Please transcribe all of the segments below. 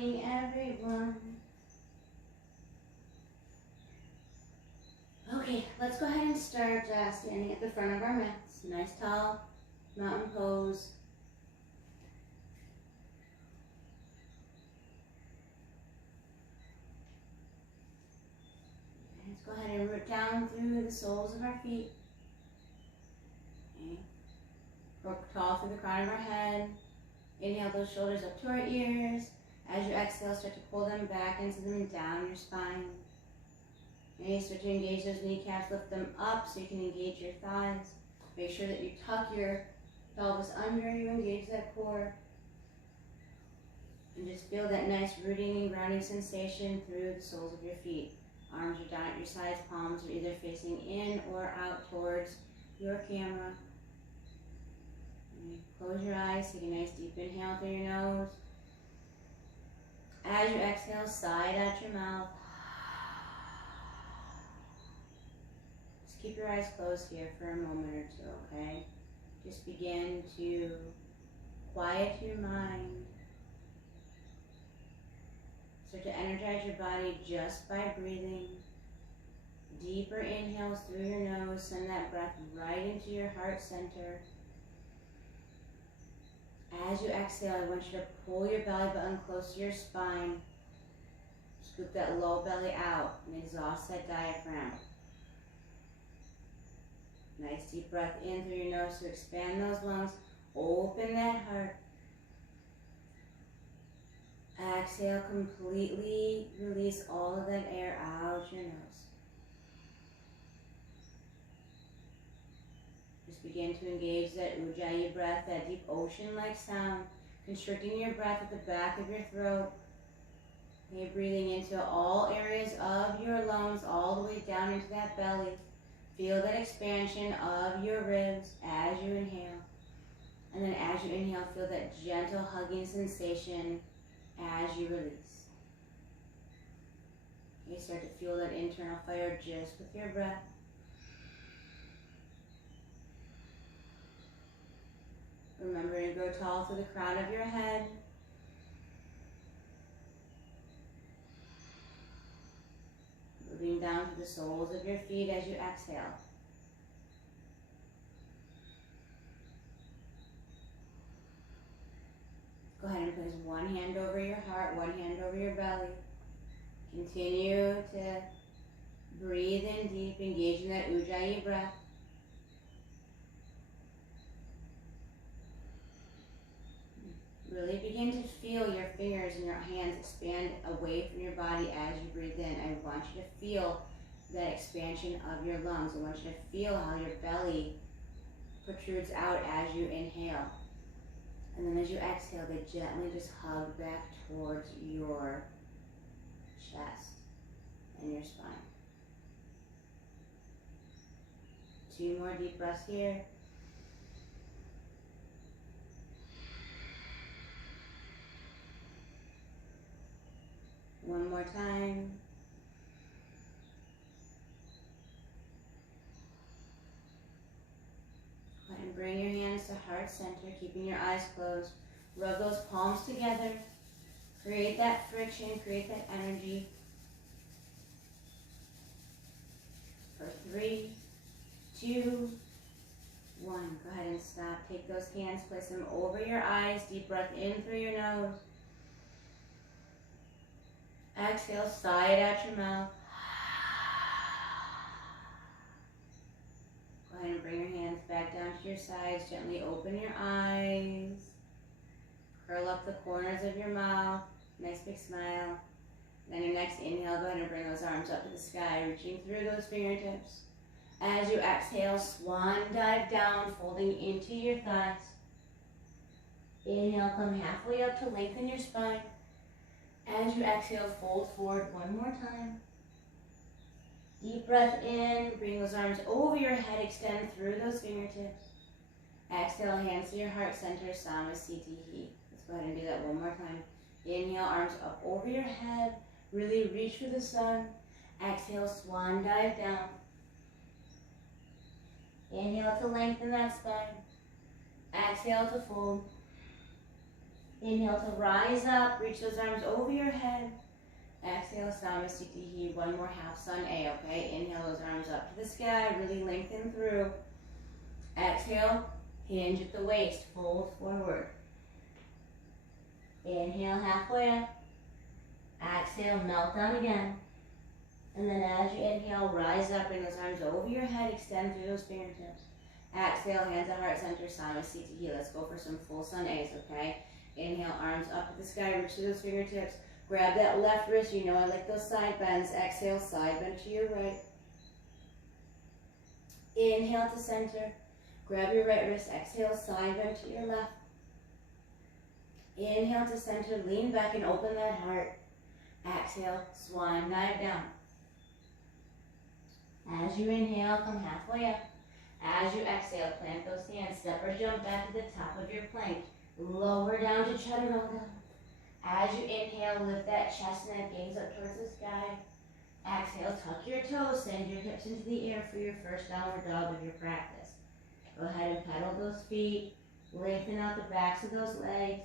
morning, everyone. Okay, let's go ahead and start standing at the front of our mats. Nice tall mountain pose. Let's go ahead and root down through the soles of our feet. Okay. Grow tall through the crown of our head. Inhale those shoulders up to our ears. As you exhale, start to pull them back into them and down your spine. Okay, start to engage those kneecaps, lift them up so you can engage your thighs. Make sure that you tuck your pelvis under, you engage that core. And just feel that nice rooting and grounding sensation through the soles of your feet. Arms are down at your sides, palms are either facing in or out towards your camera. Close your eyes, take a nice deep inhale through your nose. As you exhale, sigh out your mouth. Just keep your eyes closed here for a moment or two, okay? Just begin to quiet your mind. Start to energize your body just by breathing. Deeper inhales through your nose. Send that breath right into your heart center. As you exhale, I want you to pull your belly button close to your spine. Scoop that low belly out and exhaust that diaphragm. Nice deep breath in through your nose to expand those lungs. Open that heart. Exhale, completely release all of that air out your nose. Just begin to engage that ujjayi breath, that deep ocean-like sound, constricting your breath at the back of your throat. Okay, breathing into all areas of your lungs, all the way down into that belly. Feel that expansion of your ribs as you inhale. And then as you inhale, feel that gentle hugging sensation as you release. Okay, start to feel that internal fire just with your breath. Remember to grow tall through the crown of your head. Moving down to the soles of your feet as you exhale. Go ahead and place one hand over your heart, one hand over your belly. Continue to breathe in deep, engaging that ujjayi breath. Really begin to feel your fingers and your hands expand away from your body as you breathe in. I want you to feel that expansion of your lungs. I want you to feel how your belly protrudes out as you inhale. And then as you exhale, they gently just hug back towards your chest and your spine. 2 more deep breaths here. One more time. Go ahead and bring your hands to heart center, keeping your eyes closed. Rub those palms together. Create that friction, create that energy. For 3, 2, 1. Go ahead and stop. Take those hands, place them over your eyes. Deep breath in through your nose. Exhale, sigh it out your mouth. Go ahead and bring your hands back down to your sides. Gently open your eyes. Curl up the corners of your mouth. Nice big smile. Then your next inhale, go ahead and bring those arms up to the sky, reaching through those fingertips. As you exhale, swan dive down, folding into your thighs. Inhale, come halfway up to lengthen your spine. As you exhale, fold forward one more time. Deep breath in, bring those arms over your head, extend through those fingertips. Exhale, hands to your heart center, Samasthiti. Let's go ahead and do that one more time. Inhale, arms up over your head, really reach for the sun. Exhale, swan dive down. Inhale to lengthen that spine. Exhale to fold. Inhale to rise up, reach those arms over your head. Exhale, Namaste. One more half sun A, okay? Inhale those arms up to the sky, really lengthen through. Exhale, hinge at the waist, fold forward. Inhale, halfway up. Exhale, melt down again. And then as you inhale, rise up, bring those arms over your head, extend through those fingertips. Exhale, hands at heart center, Namaste. Let's go for some full sun A's, okay? Inhale, arms up to the sky, reach to those fingertips. Grab that left wrist, you know I like those side bends. Exhale, side bend to your right. Inhale to center. Grab your right wrist, exhale, side bend to your left. Inhale to center, lean back and open that heart. Exhale, swan dive down. As you inhale, come halfway up. As you exhale, plant those hands, step or jump back to the top of your plank. Lower down to chaturanga. As you inhale, lift that chest neck, gaze up towards the sky. Exhale, tuck your toes, send your hips into the air for your first downward dog of your practice. Go ahead and pedal those feet, lengthen out the backs of those legs.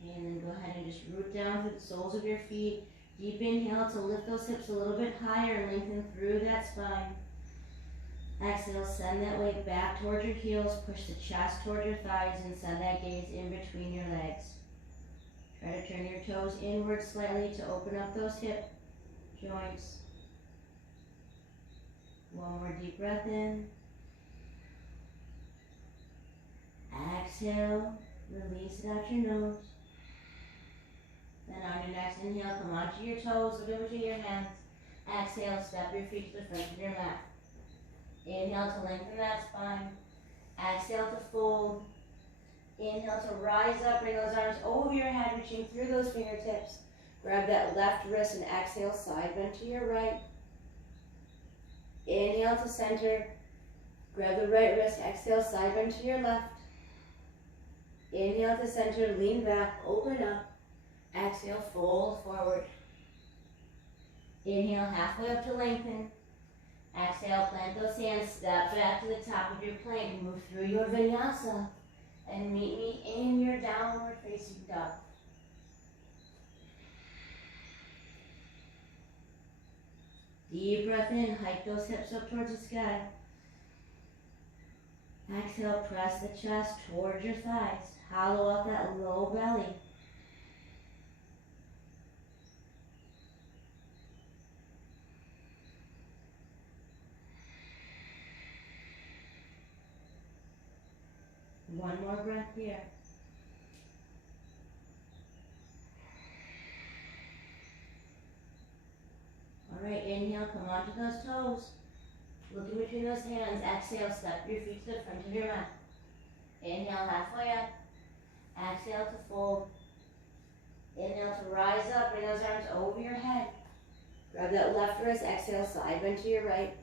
Okay, and then go ahead and just root down through the soles of your feet. Deep inhale to lift those hips a little bit higher and lengthen through that spine. Exhale, send that weight back towards your heels, push the chest toward your thighs, and send that gaze in between your legs. Try to turn your toes inward slightly to open up those hip joints. One more deep breath in. Exhale, release it out your nose. Then on your next inhale, come onto your toes, look over to your hands. Exhale, step your feet to the front of your mat. Inhale to lengthen that spine. Exhale to fold. Inhale to rise up, bring those arms over your head, reaching through those fingertips. Grab that left wrist and exhale, side bend to your right. Inhale to center. Grab the right wrist, exhale, side bend to your left. Inhale to center, lean back, open up. Exhale, fold forward. Inhale, halfway up to lengthen. Exhale, plant those hands, step back to the top of your plank, move through your vinyasa, and meet me in your downward facing dog. Deep breath in, hike those hips up towards the sky. Exhale, press the chest towards your thighs, hollow out that low belly. One more breath here. All right, inhale, come onto those toes. Look in between those hands. Exhale, step your feet to the front of your mat. Inhale, halfway up. Exhale to fold. Inhale to rise up, bring those arms over your head. Grab that left wrist, exhale, side bend to your right.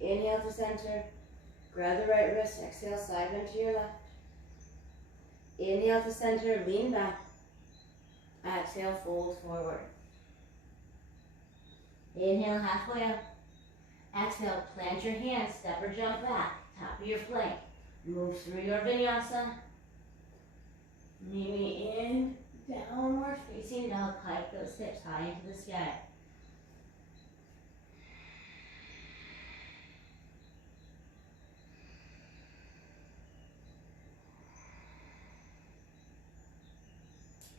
Inhale to center. Grab the right wrist, exhale, side bend to your left. Inhale to center, lean back. Exhale, fold forward. Inhale, halfway up. Exhale, plant your hands, step or jump back, top of your plank. Move through your vinyasa. Meet me in downward facing dog, hike those hips high into the sky.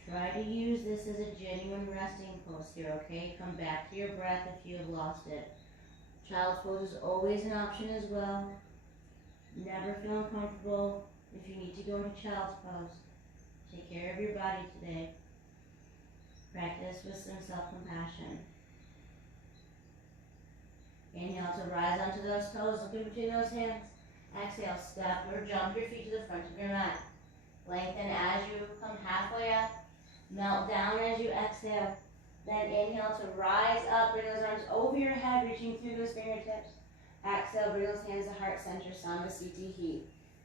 Try to use this as a genuine resting pose here, okay? Come back to your breath if you have lost it. Child's pose is always an option as well. Never feel uncomfortable if you need to go into child's pose. Take care of your body today. Practice with some self-compassion. Inhale to rise onto those toes, look in between those hands. Exhale, step or jump your feet to the front of your mat. Lengthen as you come halfway up. Melt down as you exhale. Then inhale to rise up, bring those arms over your head, reaching through those fingertips. Exhale, bring those hands to heart center, Namaste.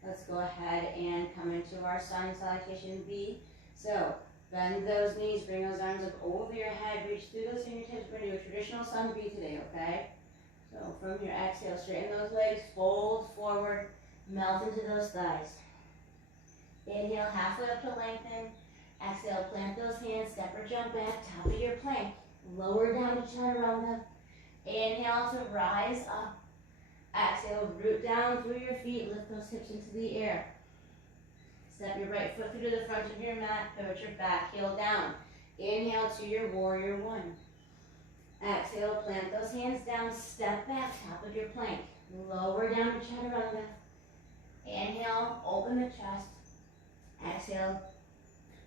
Let's go ahead and come into our sun salutation B. So, bend those knees, bring those arms up over your head, reach through those fingertips. We're going to do a traditional sun B today, okay? So from your exhale, straighten those legs, fold forward, melt into those thighs. Inhale, halfway up to lengthen. Exhale, plant those hands, step or jump back, top of your plank. Lower down to chaturanga. Inhale to rise up. Exhale, root down through your feet, lift those hips into the air. Step your right foot through to the front of your mat, pivot your back heel down. Inhale to your warrior one. Exhale, plant those hands down, step back, top of your plank. Lower down to chaturanga. Inhale, open the chest. Exhale,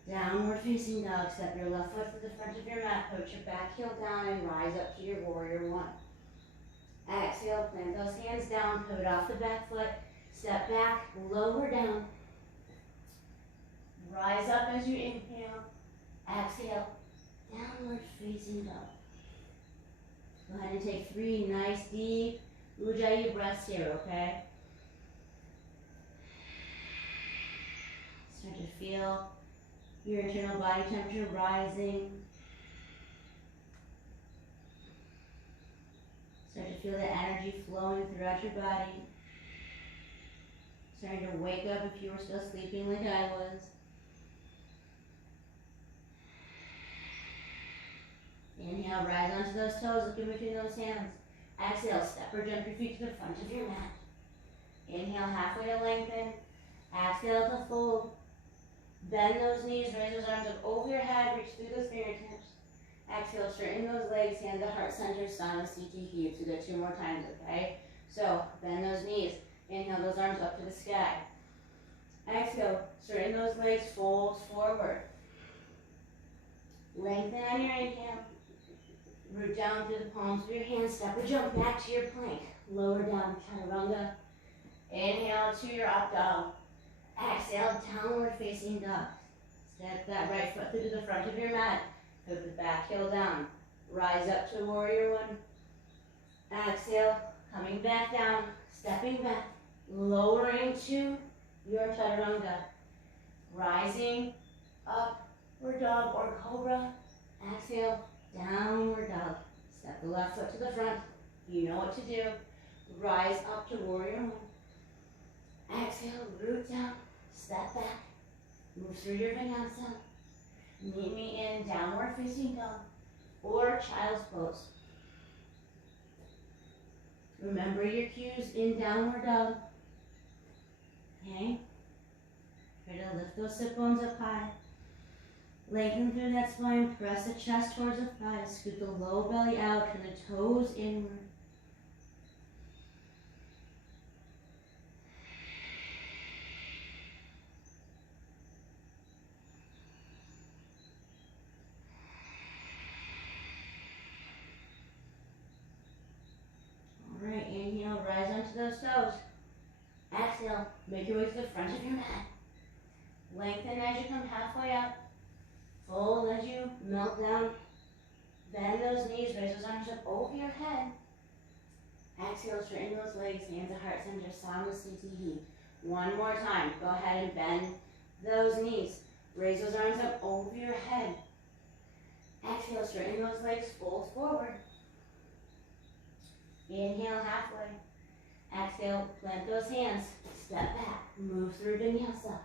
downward facing dog. Step your left foot to the front of your mat, put your back heel down and rise up to your warrior one. Exhale, plant those hands down, pivot off the back foot, step back, lower down. Rise up as you inhale. Exhale, downward facing dog. Go ahead and take 3 nice deep Ujjayi breaths here, okay? Start to feel your internal body temperature rising. Start to feel the energy flowing throughout your body. Starting to wake up if you were still sleeping like I was. Inhale, rise onto those toes, look in between those hands. Exhale, step or jump your feet to the front of your mat. Inhale, halfway to lengthen. Exhale to fold. Bend those knees, raise those arms up over your head, reach through those fingertips. Exhale, straighten those legs, hands to heart center, Namaste. So do 2 more times, okay? So, bend those knees. Inhale those arms up to the sky. Exhale, straighten those legs, fold forward. Lengthen on your inhale. Root down through the palms of your hands, step or jump back to your plank. Lower down, chaturanga. Inhale to your up dog. Exhale, downward facing dog. Step that right foot through to the front of your mat. Put the back heel down. Rise up to warrior one. Exhale, coming back down, stepping back, lowering to your chaturanga. Rising up or dog or cobra. Exhale, downward dog. Step the left foot to the front. You know what to do. Rise up to warrior one. Exhale, root down, step back, move through your vinyasa. Meet me in downward facing dog or child's pose. Remember your cues in downward dog. Okay? Try to lift those sit bones up high. Lengthen through that spine, press the chest towards the thighs, scoot the low belly out, turn the toes inward. Alright, inhale, rise onto those toes. Exhale, make your way to the front of your mat. Lengthen as you come halfway up. Fold as you melt down. Bend those knees, raise those arms up over your head. Exhale, straighten those legs, hands to heart center, Namaste. 1 more time. Go ahead and bend those knees. Raise those arms up over your head. Exhale, straighten those legs, fold forward. Inhale halfway. Exhale, plant those hands, step back, move through vinyasa.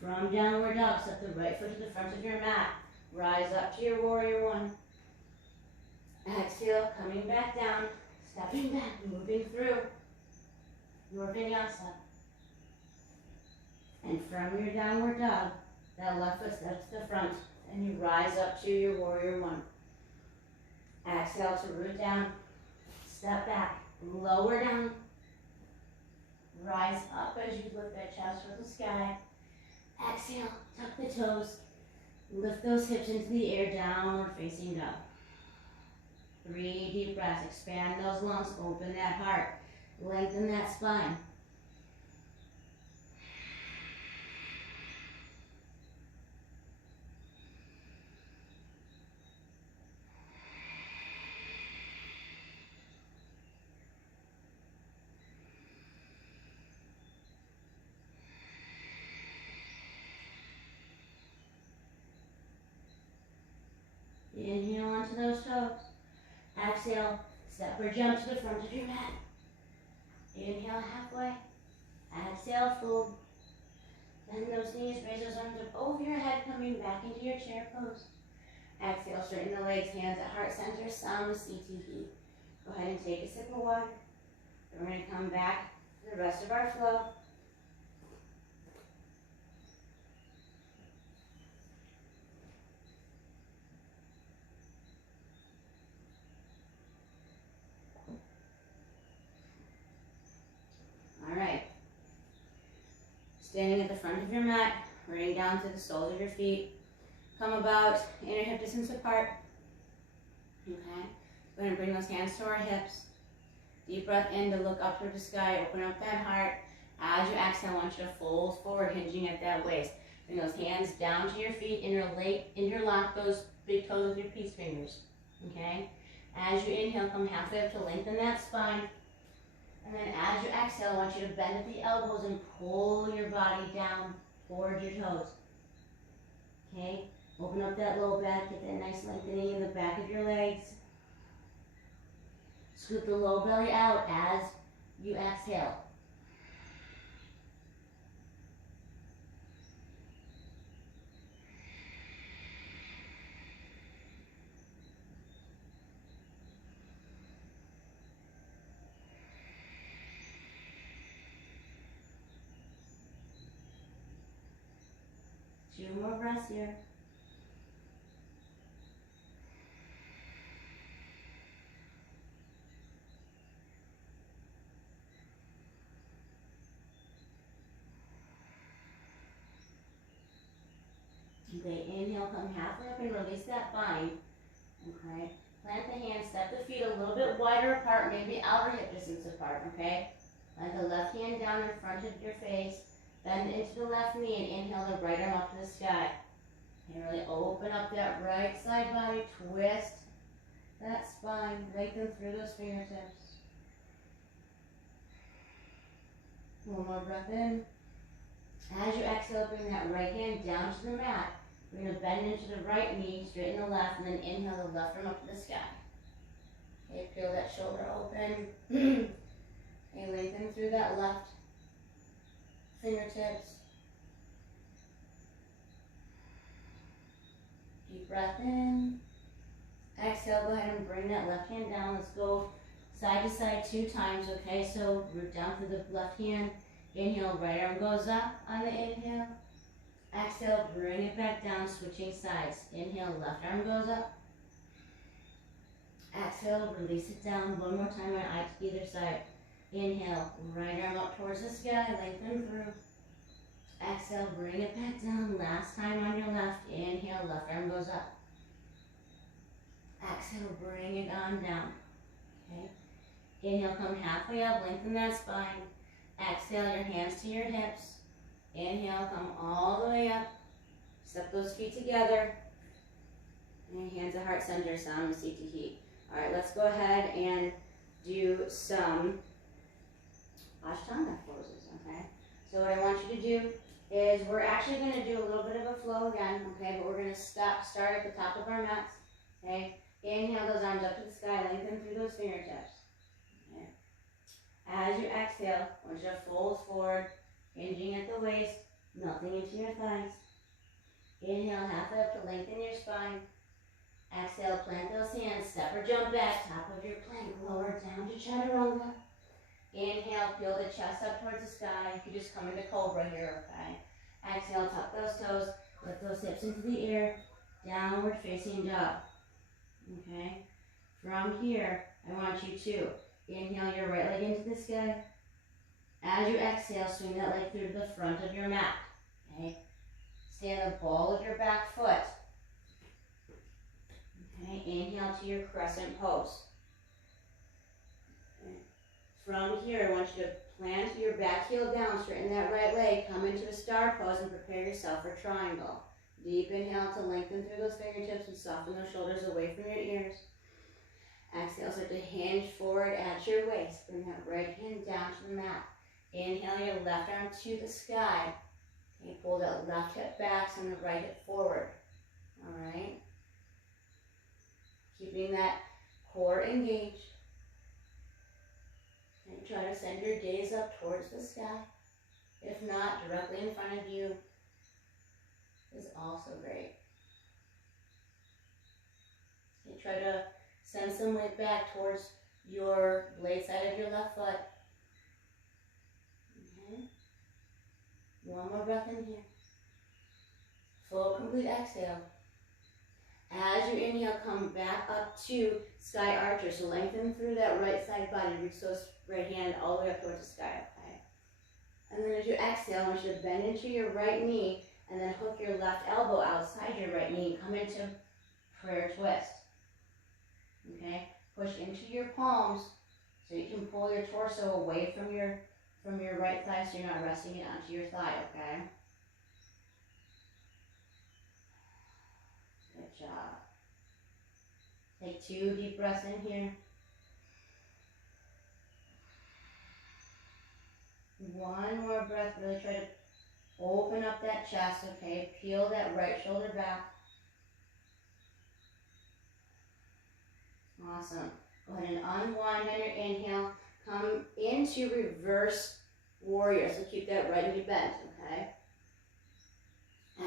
From downward dog, step the right foot to the front of your mat. Rise up to your warrior one. Exhale, coming back down, stepping back, moving through your vinyasa. And from your downward dog, that left foot steps to the front, and you rise up to your warrior one. Exhale to root down, step back, lower down, rise up as you lift that chest towards the sky. Exhale, tuck the toes, lift those hips into the air, downward facing dog. 3 deep breaths, expand those lungs, open that heart, lengthen that spine. Inhale onto those toes. Exhale, step or jump to the front of your mat. Inhale halfway. Exhale, fold. Bend those knees, raise those arms up over your head, coming back into your chair pose. Exhale, straighten the legs, hands at heart center, Namaste. Go ahead and take a sip of water. Then we're going to come back to the rest of our flow. All right. Standing at the front of your mat, running down to the soles of your feet. Come about inner hip distance apart. Okay. We're going to bring those hands to our hips. Deep breath in to look up toward the sky. Open up that heart. As you exhale, I want you to fold forward, hinging at that waist. Bring those hands down to your feet. Interlock those big toes with your peace fingers. Okay. As you inhale, come halfway up to lengthen that spine. And then as you exhale, I want you to bend at the elbows and pull your body down toward your toes. Okay? Open up that low back, get that nice lengthening in the back of your legs. Scoop the low belly out as you exhale. Two more breaths here. Okay, inhale, come halfway up and release that bind. Okay, plant the hands, step the feet a little bit wider apart, maybe outer hip distance apart, okay? Plant the left hand down in front of your face, bend into the left knee and inhale the right arm up to the sky. And really open up that right side body, twist that spine, lengthen through those fingertips. One more breath in. As you exhale, bring that right hand down to the mat. We're going to bend into the right knee, straighten the left, and then inhale the left arm up to the sky. Okay, peel that shoulder open. Okay, lengthen through that left fingertips. Deep breath in. Exhale, go ahead and bring that left hand down. Let's go side to side 2 times, okay? So root down through the left hand. Inhale, right arm goes up on the inhale. Exhale, bring it back down, switching sides. Inhale, left arm goes up. Exhale, release it down. One more time on either side. Inhale, right arm up towards the sky, lengthen through. Exhale, bring it back down. Last time on your left. Inhale, left arm goes up. Exhale, bring it on down. Okay. Inhale, come halfway up, lengthen that spine. Exhale, your hands to your hips. Inhale, come all the way up. Step those feet together. And hands at heart center, Namaste. All right, let's go ahead and do some Ashtanga poses, okay? So what I want you to do is we're actually going to do a little bit of a flow again, okay? But we're going to start at the top of our mats, okay? Inhale those arms up to the sky, lengthen through those fingertips. Okay. As you exhale, I want you to fold forward, hinging at the waist, melting into your thighs. Inhale, halfway up to lengthen your spine. Exhale, plant those hands, step or jump back, top of your plank, lower down to chaturanga. Inhale, peel the chest up towards the sky. You can just come into cobra here, okay? Exhale, tuck those toes, lift those hips into the air, downward facing dog. Okay? From here, I want you to inhale your right leg into the sky. As you exhale, swing that leg through the front of your mat. Okay? Stand the ball of your back foot. Okay? Inhale to your crescent pose. Okay. From here, I want you to plant your back heel down, straighten that right leg, come into a star pose, and prepare yourself for triangle. Deep inhale to lengthen through those fingertips and soften those shoulders away from your ears. Exhale, start to hinge forward at your waist. Bring that right hand down to the mat. Inhale your left arm to the sky. Okay, pull that left hip back, send the right hip forward. All right. Keeping that core engaged. And try to send your gaze up towards the sky. If not, directly in front of you is also great. Okay, try to send some weight back towards your blade side of your left foot. Okay. One more breath in here. Full, complete exhale. As you inhale, come back up to sky archer. So lengthen through that right side body. Reach those right hand all the way up towards the sky. Okay. And then as you exhale, I want you to bend into your right knee and then hook your left elbow outside your right knee. Come into prayer twist. Okay. Push into your palms so you can pull your torso away from your right thigh so you're not resting it onto your thigh. Okay. Good job. Take 2 deep breaths in here. One more breath. Really try to open up that chest, okay? Peel that right shoulder back. Awesome. Go ahead and unwind on your inhale. Come into reverse warrior. So keep that right knee bent, okay?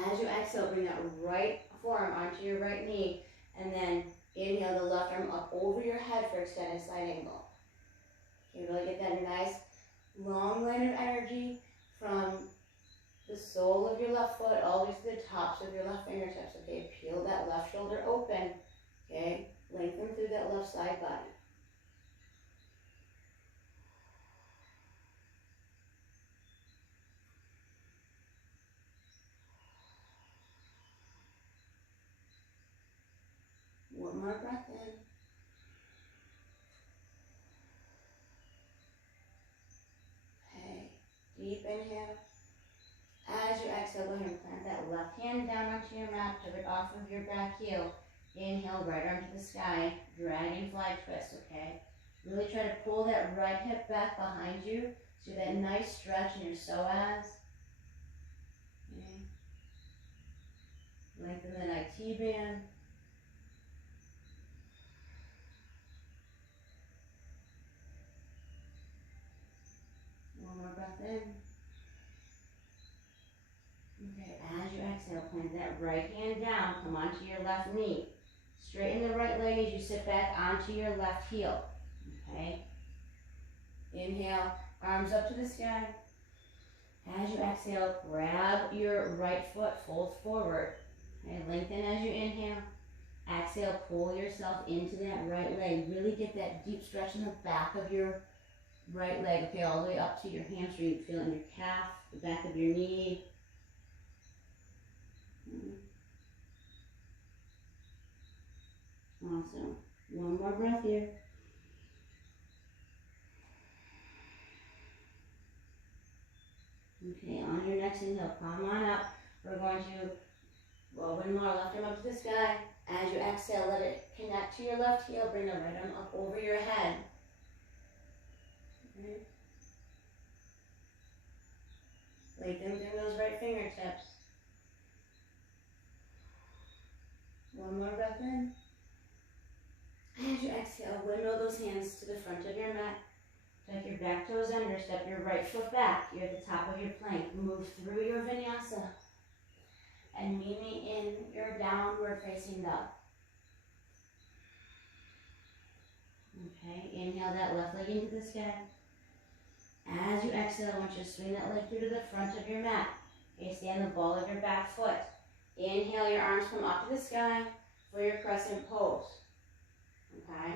As you exhale, bring that right forearm onto your right knee. And then inhale the left arm up over your head for extended side angle. Okay, really get that nice long line of energy from the sole of your left foot all the way to the tops of your left fingertips. Okay, peel that left shoulder open. Okay, lengthen through that left side body. One more breath in. Okay, deep inhale. As you exhale, go ahead and plant that left hand down onto your mat, pivot off of your back heel. Inhale, right arm to the sky, dragonfly twist, okay? Really try to pull that right hip back behind you, so that nice stretch in your psoas. Okay. Lengthen the IT band. One more breath in. Okay, as you exhale, plant that right hand down, come onto your left knee. Straighten the right leg as you sit back onto your left heel, okay? Inhale, arms up to the sky. As you exhale, grab your right foot, fold forward. Okay, lengthen as you inhale. Exhale, pull yourself into that right leg. Really get that deep stretch in the back of your right leg, okay, all the way up to your hamstring. Feel it in your calf, the back of your knee. Awesome. One more breath here. Okay, on your next inhale, come on up. We're going to roll one more, left arm up to the sky. As you exhale, let it connect to your left heel. Bring the right arm up over your head. Okay. Lengthen through those right fingertips. One more breath in. As you exhale, windmill those hands to the front of your mat. Tuck your back toes under, step your right foot back. You're at the top of your plank. Move through your vinyasa. And meet me in your downward facing dog. Okay, inhale that left leg into the sky. As you exhale, I want you to swing that leg through to the front of your mat. Okay, stand the ball of your back foot. Inhale, your arms come up to the sky for your crescent pose. Okay.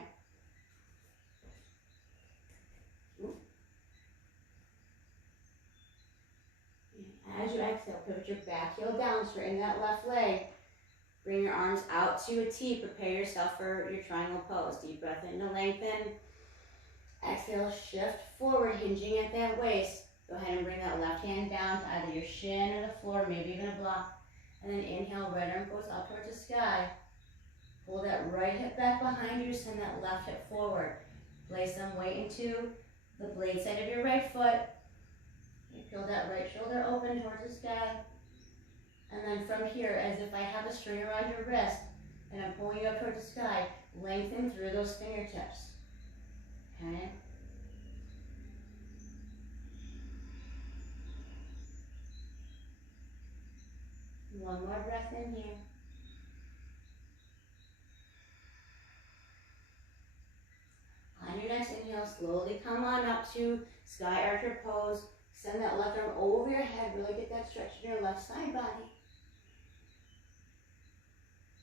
As you exhale, pivot your back heel down, straighten that left leg. Bring your arms out to a T. Prepare yourself for your triangle pose. Deep breath in to lengthen. Exhale, shift forward, hinging at that waist. Go ahead and bring that left hand down to either your shin or the floor, maybe even a block. And then inhale, right arm goes up towards the sky. Pull that right hip back behind you, send that left hip forward. Place some weight into the blade side of your right foot. You peel that right shoulder open towards the sky. And then from here, as if I have a string around your wrist and I'm pulling you up towards the sky, lengthen through those fingertips. Okay? One more breath in here. On your next inhale, slowly come on up to sky archer pose. Send that left arm over your head. Really get that stretch in your left side body.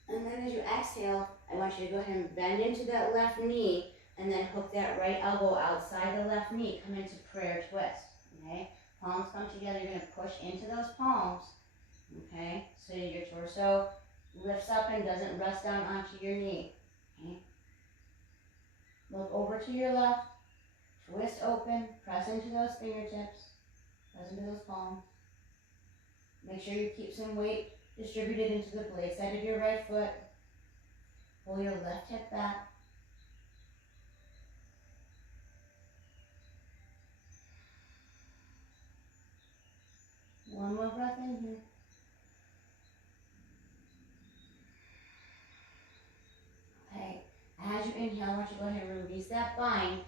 And then as you exhale, I want you to go ahead and bend into that left knee and then hook that right elbow outside the left knee. Come into prayer twist. Okay? Palms come together. You're going to push into those palms. Okay? So your torso lifts up and doesn't rest down onto your knee. Okay? Look over to your left. Twist open. Press into those fingertips. Press into those palms. Make sure you keep some weight distributed into the blade side of your right foot. Pull your left hip back. One more breath in here. Okay, as you inhale, I want you to go ahead and release that bind.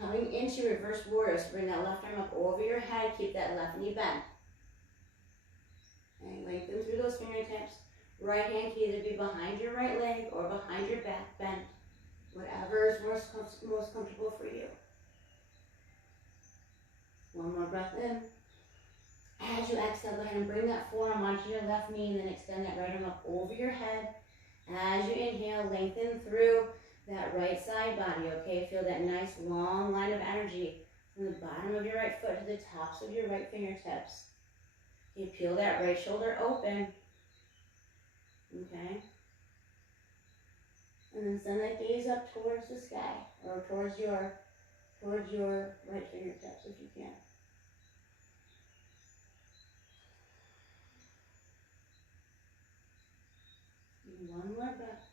Coming into reverse warrior, so bring that left arm up over your head, keep that left knee bent. Okay, lengthen through those fingertips. Right hand can either be behind your right leg or behind your back bent. Whatever is most comfortable for you. One more breath in. As you exhale, go ahead and bring that forearm onto your left knee and then extend that right arm up over your head. As you inhale, lengthen through that right side body, okay? Feel that nice long line of energy from the bottom of your right foot to the tops of your right fingertips. You peel that right shoulder open, okay? And then send that gaze up towards the sky or towards your right fingertips if you can. One more breath.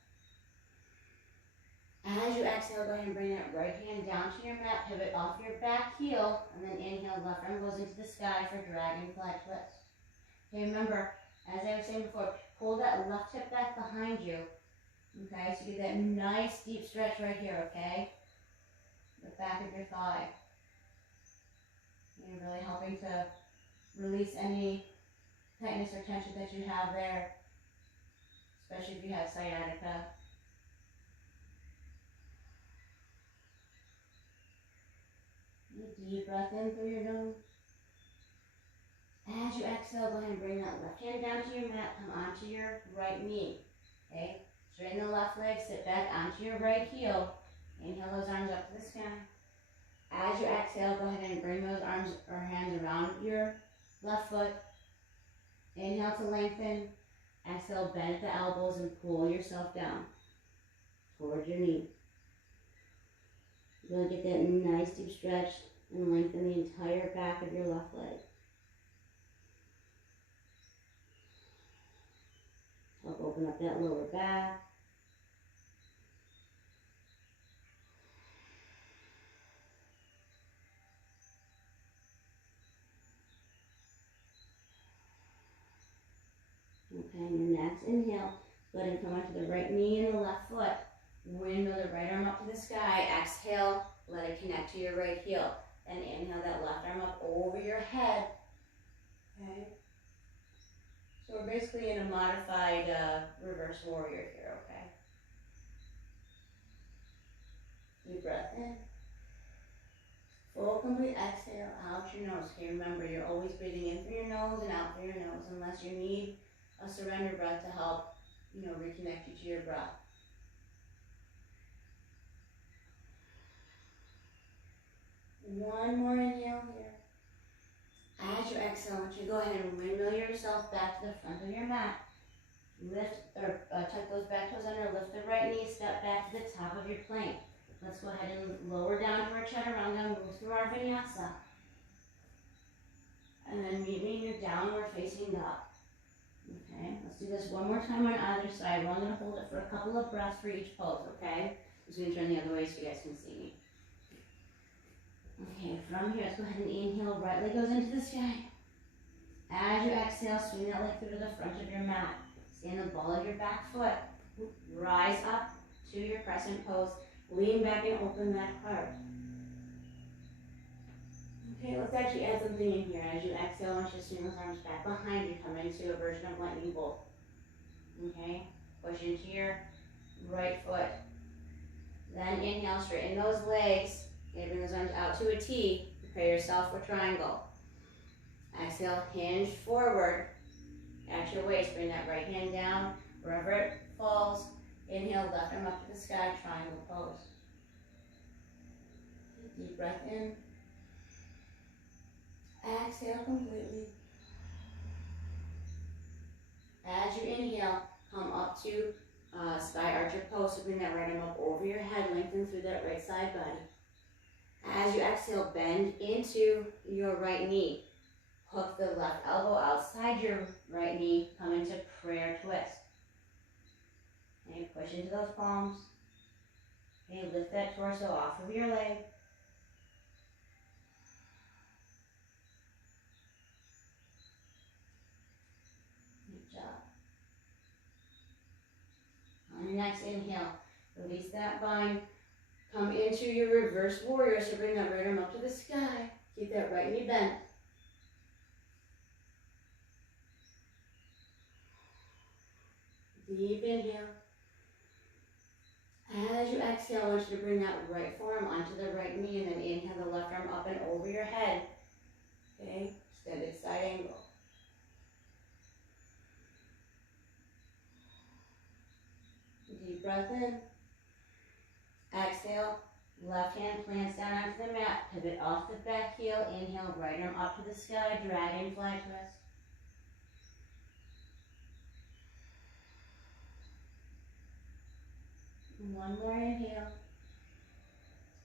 As you exhale, go ahead and bring that right hand down to your mat, pivot off your back heel, and then inhale, left arm goes into the sky for dragonfly twist. Okay, remember, as I was saying before, pull that left hip back behind you. Okay, so you get that nice deep stretch right here, okay? The back of your thigh. You're really helping to release any tightness or tension that you have there, especially if you have sciatica. Deep breath in through your nose. As you exhale, go ahead and bring that left hand down to your mat, come onto your right knee. Okay? Straighten the left leg, sit back onto your right heel. Inhale those arms up to the sky. As you exhale, go ahead and bring those arms or hands around your left foot. Inhale to lengthen. Exhale, bend at the elbows and pull yourself down towards your knee. You're going to get that nice deep stretch and lengthen the entire back of your left leg. Help open up that lower back. Okay, and your next inhale, go ahead and come onto the right knee and the left foot. Windmill the right arm up to the sky. Exhale, let it connect to your right heel. And inhale that left arm up over your head. Okay. So we're basically in a modified reverse warrior here, okay? Deep breath in. Full complete exhale out your nose. Okay, remember you're always breathing in through your nose and out through your nose unless you need a surrender breath to help, reconnect you to your breath. One more inhale here. As you exhale, I want you to go ahead and windmill yourself back to the front of your mat. Lift or tuck those back toes under, lift the right knee, step back to the top of your plank. Let's go ahead and lower down to our chaturanga, move through our vinyasa. And then meet me in your downward facing dog. Okay, let's do this one more time on either side. We're only going to hold it for a couple of breaths for each pose, okay? I'm just going to turn the other way so you guys can see me. Okay, from here, let's go ahead and inhale. Right leg goes into the sky. As you exhale, swing that leg through to the front of your mat. Stand the ball of your back foot. Rise up to your crescent pose. Lean back and open that heart. Okay, let's actually add something in here. As you exhale, I want you to swing those arms back behind you. Come into a version of lightning bolt. Okay, push into your right foot. Then inhale, straighten those legs. Okay, bring those arms out to a T. Prepare yourself for triangle. Exhale, hinge forward. At your waist, bring that right hand down wherever it falls. Inhale, left arm up to the sky, triangle pose. Deep breath in. Exhale completely. As you inhale, come up to sky archer pose. So bring that right arm up over your head, lengthen through that right side body. As you exhale, bend into your right knee. Hook the left elbow outside your right knee. Come into prayer twist. Okay, push into those palms. Okay, lift that torso off of your leg. Good job. On your next inhale, release that bind. Come into your reverse warrior. So bring that right arm up to the sky. Keep that right knee bent. Deep inhale. As you exhale, I want you to bring that right forearm onto the right knee, and then inhale the left arm up and over your head. Okay, extended side angle. Deep breath in. Exhale, left hand plants down onto the mat, pivot off the back heel, inhale, right arm up to the sky, dragonfly twist. One more inhale.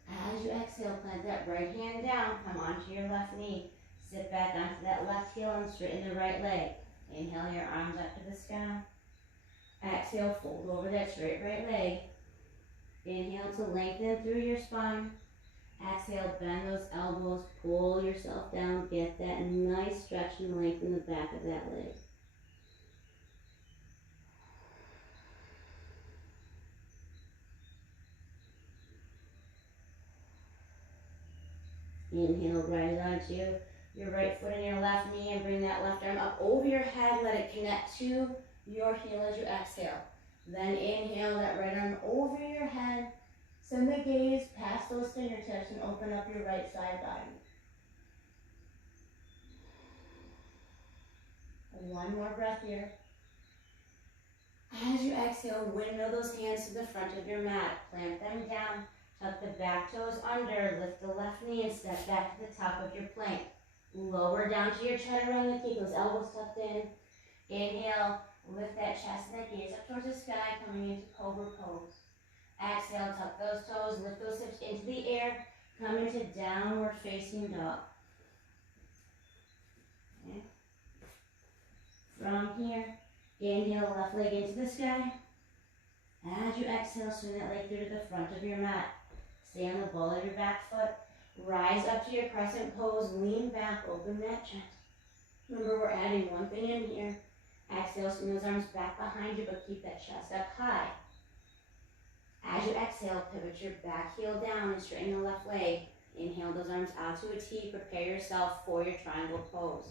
As you exhale, plant that right hand down, come onto your left knee. Sit back onto that left heel and straighten the right leg. Inhale your arms up to the sky. Exhale, fold over that straight right leg. Inhale to lengthen through your spine. Exhale, bend those elbows, pull yourself down, get that nice stretch and length in the back of that leg. Inhale, rise onto your right foot and your left knee and bring that left arm up over your head. Let it connect to your heel as you exhale. Then inhale that right arm over your head. Send the gaze past those fingertips and open up your right side body. One more breath here. As you exhale, windmill those hands to the front of your mat. Plant them down. Tuck the back toes under. Lift the left knee and step back to the top of your plank. Lower down to your chaturanga. Keep those elbows tucked in. Inhale, lift that chest and that gaze up towards the sky, coming into cobra pose. Exhale, tuck those toes, lift those hips into the air. Come into downward facing dog. Okay. From here, inhale, left leg into the sky. As you exhale, swing that leg through to the front of your mat. Stay on the ball of your back foot. Rise up to your crescent pose. Lean back, open that chest. Remember, we're adding one thing in here. Exhale, swing those arms back behind you, but keep that chest up high. As you exhale, pivot your back heel down and straighten the left leg. Inhale those arms out to a T. Prepare yourself for your triangle pose.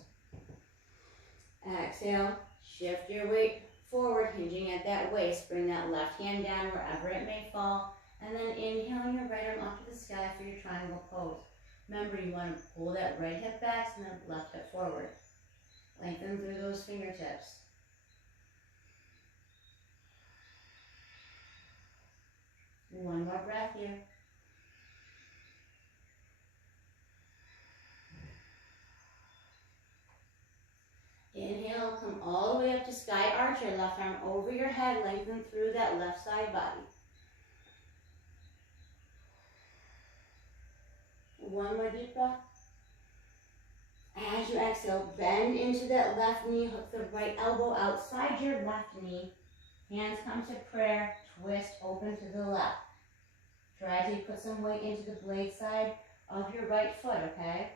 Exhale, shift your weight forward, hinging at that waist. Bring that left hand down wherever it may fall. And then inhale your right arm up to the sky for your triangle pose. Remember, you want to pull that right hip back and then left hip forward. Lengthen through those fingertips. One more breath here. Inhale, come all the way up to sky archer. Left arm over your head, lengthen through that left side body. One more deep breath. As you exhale, bend into that left knee, hook the right elbow outside your left knee. Hands come to prayer, twist open to the left. Try to put some weight into the blade side of your right foot, okay?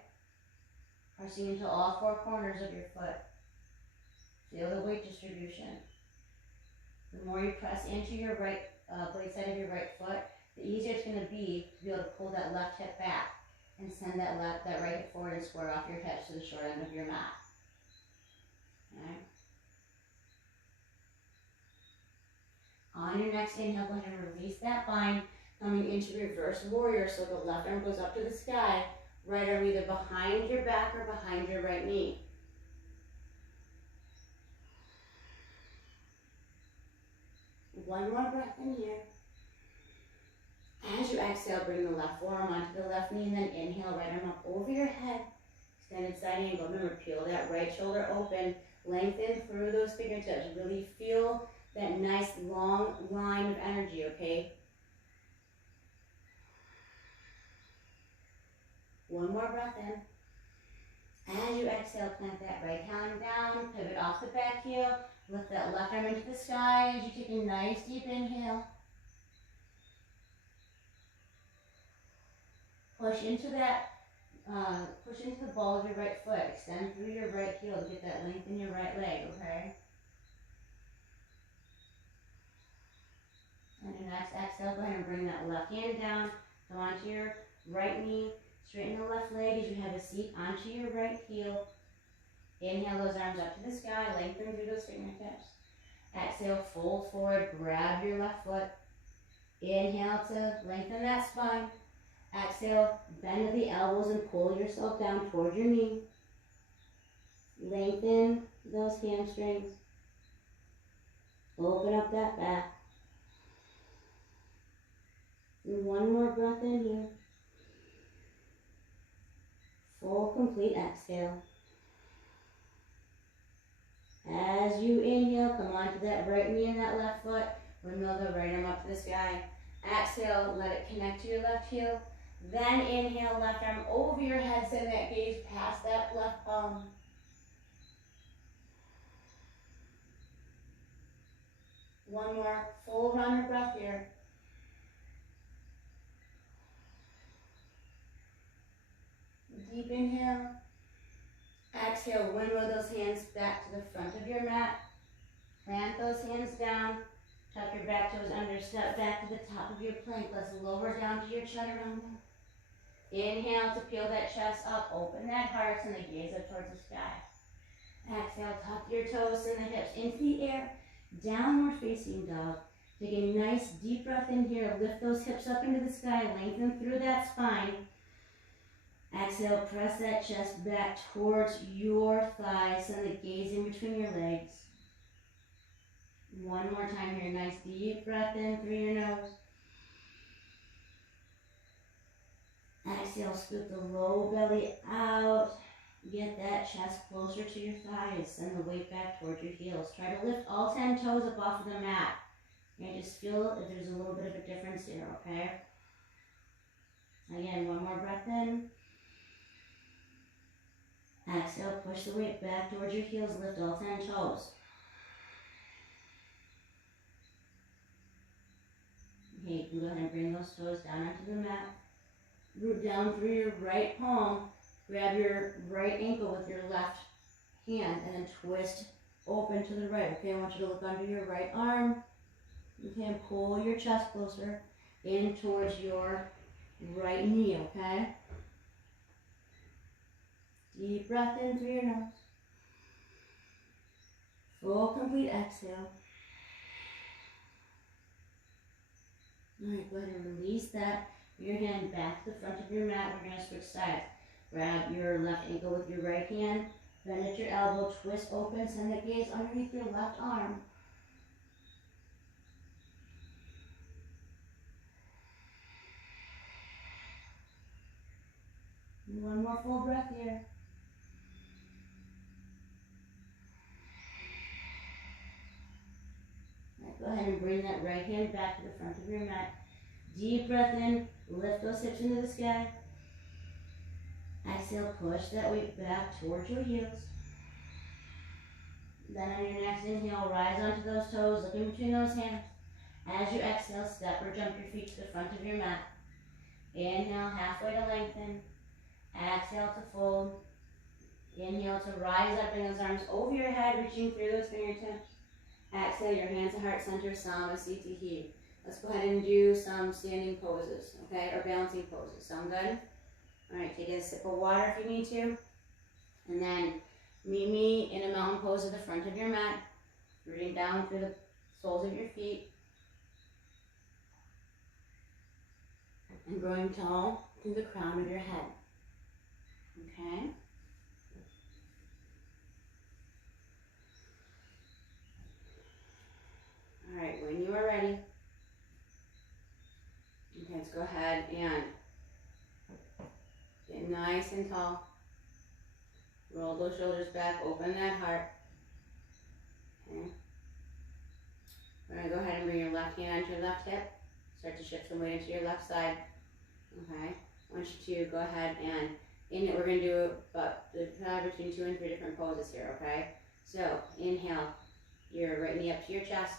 Pressing into all four corners of your foot. Feel the weight distribution. The more you press into your right blade side of your right foot, the easier it's going to be able to pull that left hip back and send that right hip forward and square off your hips to the short end of your mat. Okay. On your next inhale, go ahead and release that bind, coming into reverse warrior. So the left arm goes up to the sky, right arm either behind your back or behind your right knee. One more breath in here. As you exhale, bring the left forearm onto the left knee, and then inhale, right arm up over your head. Extended side angle. Remember, peel that right shoulder open. Lengthen through those fingertips. Really feel that nice long line of energy, okay? One more breath in. As you exhale, plant that right hand down, pivot off the back heel, lift that left arm into the sky as you take a nice deep inhale. Push into the ball of your right foot. Extend through your right heel to get that length in your right leg, okay? And your next exhale, go ahead and bring that left hand down, go onto your right knee, straighten the left leg as you have a seat onto your right heel. Inhale those arms up to the sky, lengthen through those fingertips. Exhale, fold forward, grab your left foot. Inhale to lengthen that spine. Exhale, bend the elbows and pull yourself down toward your knee. Lengthen those hamstrings. Open up that back. And one more breath in here. Full, complete exhale. As you inhale, come onto that right knee and that left foot. Windmill the right arm up to the sky. Exhale, let it connect to your left heel. Then inhale, left arm over your head, send that gaze past that left palm. One more full round of breath here. Deep inhale. Exhale, windmill those hands back to the front of your mat. Plant those hands down. Tuck your back toes under, step back to the top of your plank. Let's lower down to your chaturanga. Inhale to peel that chest up, open that heart, and the gaze up towards the sky. Exhale, tuck your toes and the hips into the air, downward facing dog. Take a nice deep breath in here, lift those hips up into the sky, lengthen through that spine. Exhale, press that chest back towards your thighs, send the gaze in between your legs. One more time here, nice deep breath in through your nose. Exhale, scoop the low belly out. Get that chest closer to your thighs. Send the weight back towards your heels. Try to lift all 10 toes up off of the mat. And just feel if there's a little bit of a difference here, okay? Again, one more breath in. Exhale, push the weight back towards your heels. Lift all 10 toes. Okay, you can go ahead and bring those toes down onto the mat. Root down through your right palm. Grab your right ankle with your left hand and then twist open to the right. Okay, I want you to look under your right arm. Okay, and pull your chest closer in towards your right knee, okay? Deep breath in through your nose. Full, complete exhale. All right, go ahead and release that. Your hand back to the front of your mat. We're going to switch sides. Grab your left ankle with your right hand. Bend at your elbow. Twist open. Send the gaze underneath your left arm. And one more full breath here. All right, go ahead and bring that right hand back to the front of your mat. Deep breath in, lift those hips into the sky. Exhale, push that weight back towards your heels. Then on your next inhale, rise onto those toes, look in between those hands. As you exhale, step or jump your feet to the front of your mat. Inhale, halfway to lengthen. Exhale to fold. Inhale to rise up, bring those arms over your head, reaching through those fingertips. Exhale, your hands to heart center, Samasthiti. Let's go ahead and do some standing poses, okay, or balancing poses. Sound good? All right, take a sip of water if you need to. And then meet me in a mountain pose at the front of your mat, rooting down through the soles of your feet. And growing tall through the crown of your head. Okay? All right, when you are ready, okay, let's go ahead and get nice and tall. Roll those shoulders back, open that heart. Okay? We're going to go ahead and bring your left hand onto your left hip. Start to shift some weight into your left side. Okay? I want you to go ahead and, in it, we're going to do about between 2 and 3 different poses here, okay? So, inhale, your right knee up to your chest.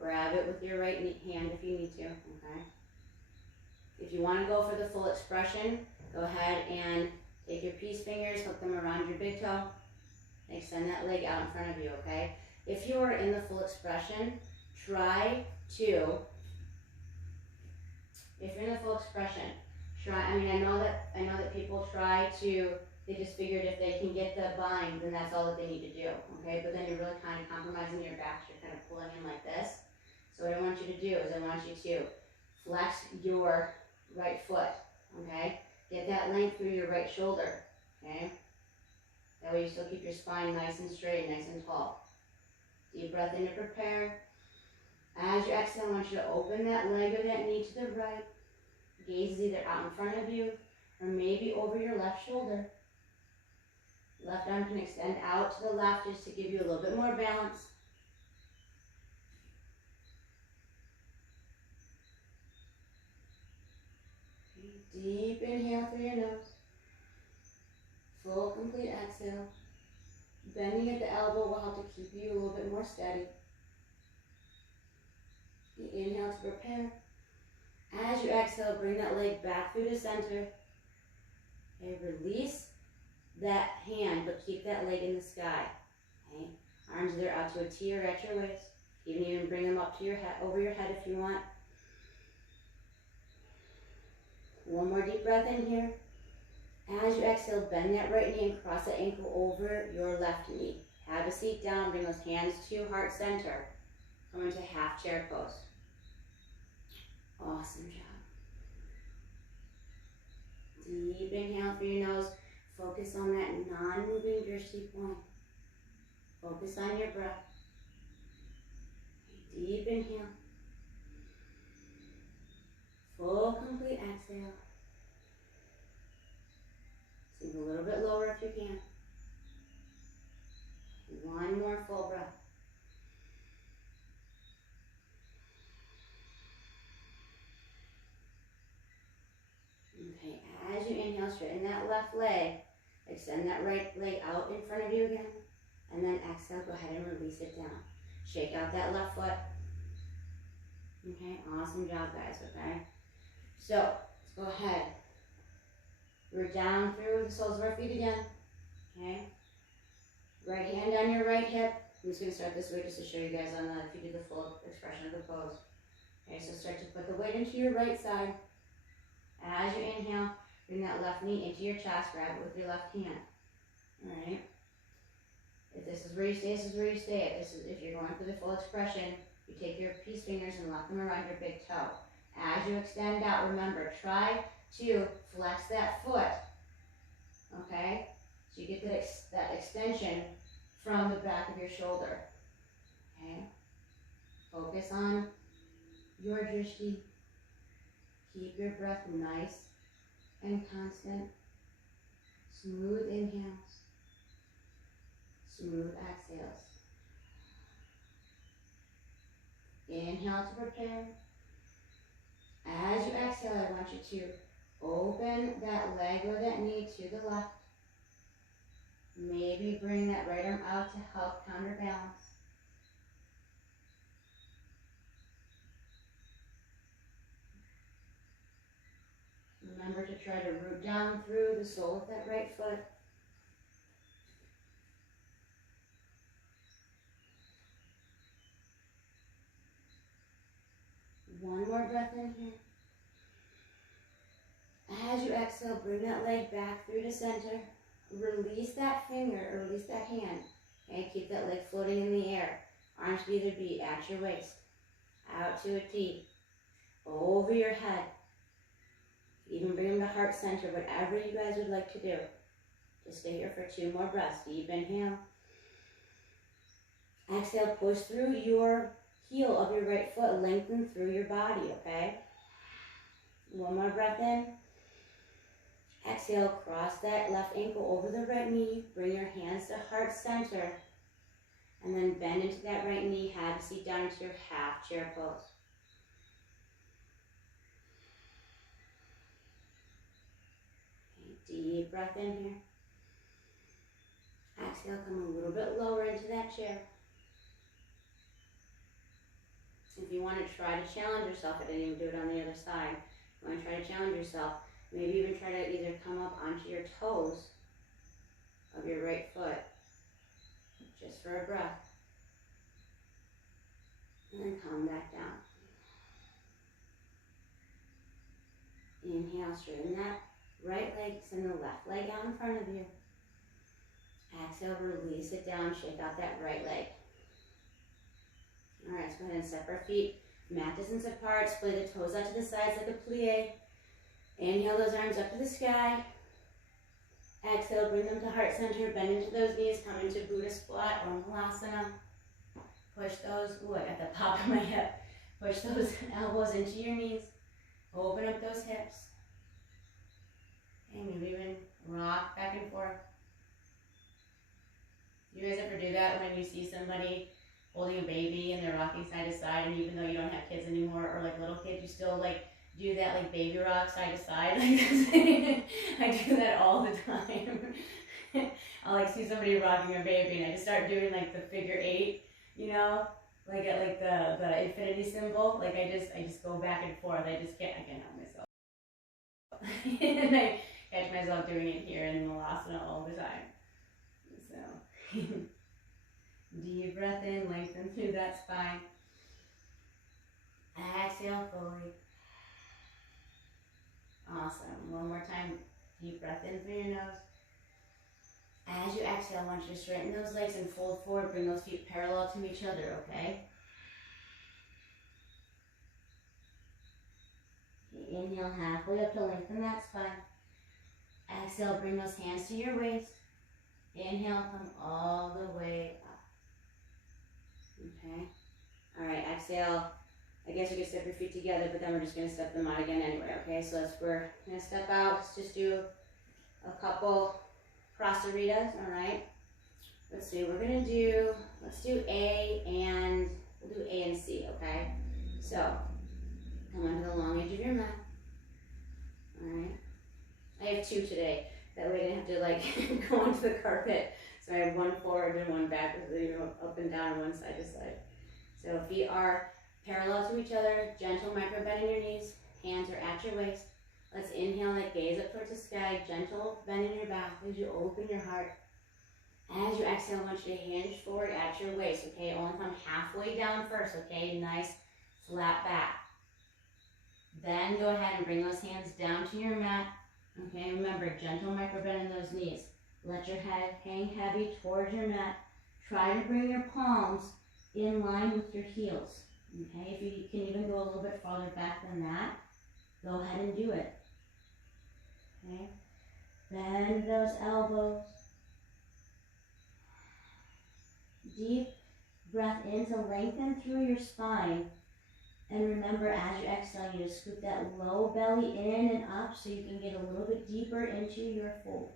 Grab it with your right hand if you need to, okay? If you want to go for the full expression, go ahead and take your peace fingers, hook them around your big toe. Extend that leg out in front of you, okay? If you are in the full expression, try to, if you're in the full expression, I know that people try to, they just figured if they can get the bind, then that's all that they need to do, okay? But then you're really kind of compromising your back, so you're kind of pulling in like this. So what I want you to do is I want you to flex your right foot, okay? Get that length through your right shoulder, okay? That way you still keep your spine nice and straight, nice and tall. Deep breath in to prepare. As you exhale, I want you to open that leg or that knee to the right. Gaze is either out in front of you or maybe over your left shoulder. Left arm can extend out to the left just to give you a little bit more balance. Deep inhale through your nose. Full, complete exhale. Bending at the elbow will help to keep you a little bit more steady. Inhale to prepare. As you exhale, bring that leg back through the center. Okay, release that hand, but keep that leg in the sky. Okay, arms either out to a T or at your waist. You can even bring them up to your head, over your head if you want. One more deep breath in here. As you exhale, bend that right knee and cross that ankle over your left knee. Have a seat down, bring those hands to heart center. Come into half chair pose. Awesome job. Deep inhale through your nose. Focus on that non-moving drishti point. Focus on your breath. Deep inhale. Full, complete exhale. Sink a little bit lower if you can. One more full breath. Okay, as you inhale, straighten that left leg. Extend that right leg out in front of you again. And then exhale, go ahead and release it down. Shake out that left foot. Okay, awesome job, guys, okay? So, let's go ahead. We're down through the soles of our feet again. Okay? Right hand on your right hip. I'm just going to start this way just to show you guys on the, if you do the full expression of the pose. Okay, so start to put the weight into your right side. As you inhale, bring that left knee into your chest. Grab it with your left hand. Alright? If this is where you stay, this is where you stay. If you're going for the full expression, you take your peace fingers and lock them around your big toe. As you extend out, remember, try to flex that foot. Okay? So you get that extension from the back of your shoulder. Okay? Focus on your drishti. Keep your breath nice and constant. Smooth inhales. Smooth exhales. Inhale to prepare. As you exhale, I want you to open that leg or that knee to the left. Maybe bring that right arm out to help counterbalance. Remember to try to root down through the sole of that right foot. One breath in here. As you exhale, bring that leg back through to center. Release that finger or release that hand. Okay, keep that leg floating in the air. Arms can either be at your waist, out to a T, over your head. Even bring them to heart center, whatever you guys would like to do. Just stay here for 2 more breaths. Deep inhale. Exhale, push through your heel of your right foot, lengthen through your body, okay? 1 more breath in. Exhale, cross that left ankle over the right knee. Bring your hands to heart center. And then bend into that right knee. Have a seat down into your half chair pose. Okay, deep breath in here. Exhale, come a little bit lower into that chair. If you want to try to challenge yourself, I didn't even do it on the other side. If you want to try to challenge yourself, maybe even try to either come up onto your toes of your right foot, just for a breath. And then come back down. Inhale, straighten that right leg, send the left leg out in front of you. Exhale, release it down, shake out that right leg. All right, let's go ahead and step our feet mat distance apart, split the toes out to the sides like a plie. Inhale those arms up to the sky. Exhale, bring them to heart center, bend into those knees, come into Buddha squat or Malasana. Push those, ooh, I got the pop in my hip. Push those elbows into your knees. Open up those hips. And maybe even rock back and forth. You guys ever do that when you see somebody holding a baby and they're rocking side to side, and even though you don't have kids anymore or like little kids, you still like do that like baby rock side to side? I do that all the time. I'll like see somebody rocking a baby and I just start doing like the figure 8, you know, like at like the infinity symbol. Like I just go back and forth. I can't help myself. And I catch myself doing it here in Malasana all the time. So deep breath in, lengthen through that spine. Exhale fully. Awesome. 1 more time. Deep breath in through your nose. As you exhale, I want you to straighten those legs and fold forward. Bring those feet parallel to each other, okay? Inhale halfway up to lengthen that spine. Exhale, bring those hands to your waist. Inhale, come all the way up. Okay? All right, exhale. I guess you can step your feet together, but then we're just going to step them out again anyway, okay? So we're going to step out. Let's just do a couple Prasaritas, all right? Let's see, let's do A and, we'll do A and C, okay? So, come onto the long edge of your mat. All right? I have 2 today. That way I didn't have to like go onto the carpet. So I have 1 forward and 1 backwards, up and down, 1 side to side. So feet are parallel to each other, gentle micro bend in your knees, hands are at your waist. Let's inhale and gaze up towards the sky, gentle bend in your back as you open your heart. As you exhale, I want you to hinge forward at your waist, okay? Only come halfway down first, okay? Nice flat back. Then go ahead and bring those hands down to your mat. Okay, remember, gentle micro bend in those knees. Let your head hang heavy towards your mat. Try to bring your palms in line with your heels. Okay, if you can even go a little bit farther back than that, go ahead and do it. Okay, bend those elbows. Deep breath in to lengthen through your spine. And remember, as you exhale, you just scoop that low belly in and up so you can get a little bit deeper into your fold.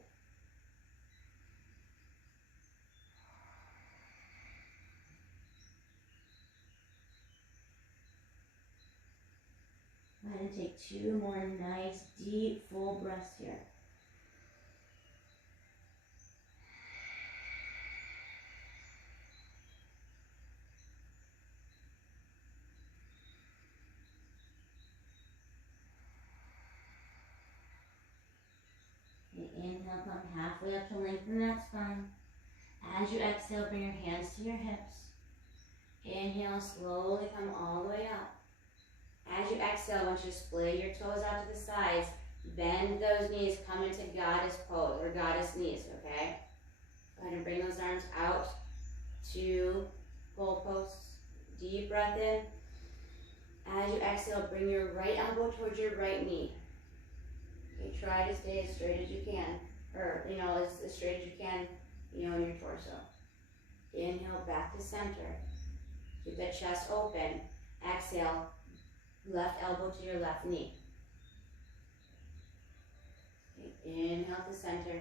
Go ahead and take 2 more nice, deep, full breaths here. Inhale, come halfway up to lengthen that spine. As you exhale, bring your hands to your hips. Inhale, slowly come all the way up. As you exhale, I want you to splay your toes out to the sides. Bend those knees, come into goddess pose or goddess knees, okay? Go ahead and bring those arms out to goalposts. Deep breath in. As you exhale, bring your right elbow towards your right knee. Okay, try to stay as straight as you can, or as straight as you can, in your torso. Inhale, back to center. Keep the chest open. Exhale, left elbow to your left knee. Okay, inhale to center.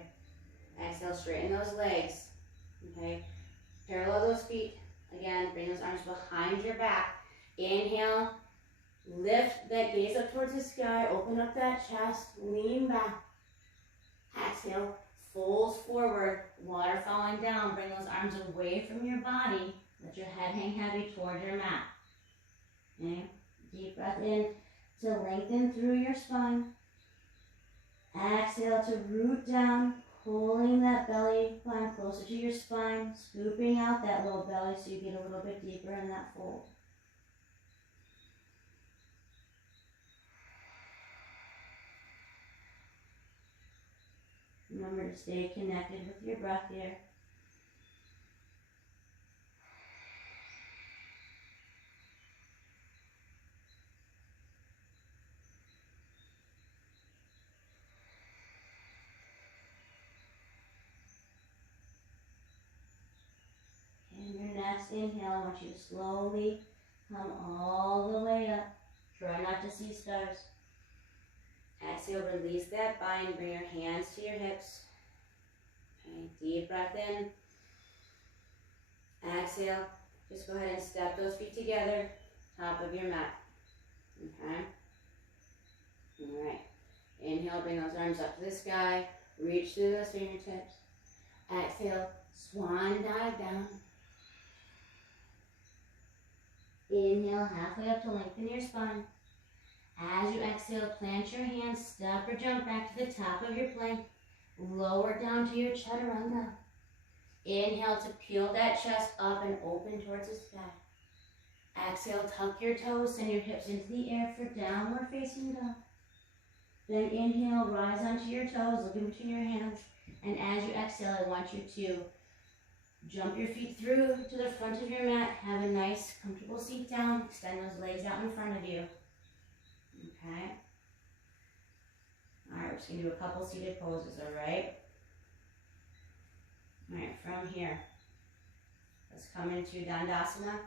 Exhale, straighten those legs. Okay, parallel those feet. Again, bring those arms behind your back. Inhale, lift that gaze up towards the sky. Open up that chest, lean back. Exhale, fold forward, water falling down. Bring those arms away from your body. Let your head hang heavy toward your mat. Okay, deep breath in to lengthen through your spine. Exhale to root down, pulling that belly button closer to your spine, scooping out that low belly so you get a little bit deeper in that fold. Remember to stay connected with your breath here. And your next inhale, I want you to slowly come all the way up. Try not to see stars. Exhale, release that bind. Bring your hands to your hips. Okay, deep breath in. Exhale. Just go ahead and step those feet together, top of your mat. Okay? All right. Inhale, bring those arms up to the sky. Reach through those fingertips. Exhale, swan dive down. Inhale, halfway up to lengthen your spine. As you exhale, plant your hands, step or jump back to the top of your plank. Lower down to your chaturanga. Inhale to peel that chest up and open towards the sky. Exhale, tuck your toes, send your hips into the air for downward facing dog. Then inhale, rise onto your toes, look in between your hands. And as you exhale, I want you to jump your feet through to the front of your mat. Have a nice, comfortable seat down. Extend those legs out in front of you. Okay. All right, we're just going to do a couple seated poses, all right? All right, from here, let's come into Dandasana.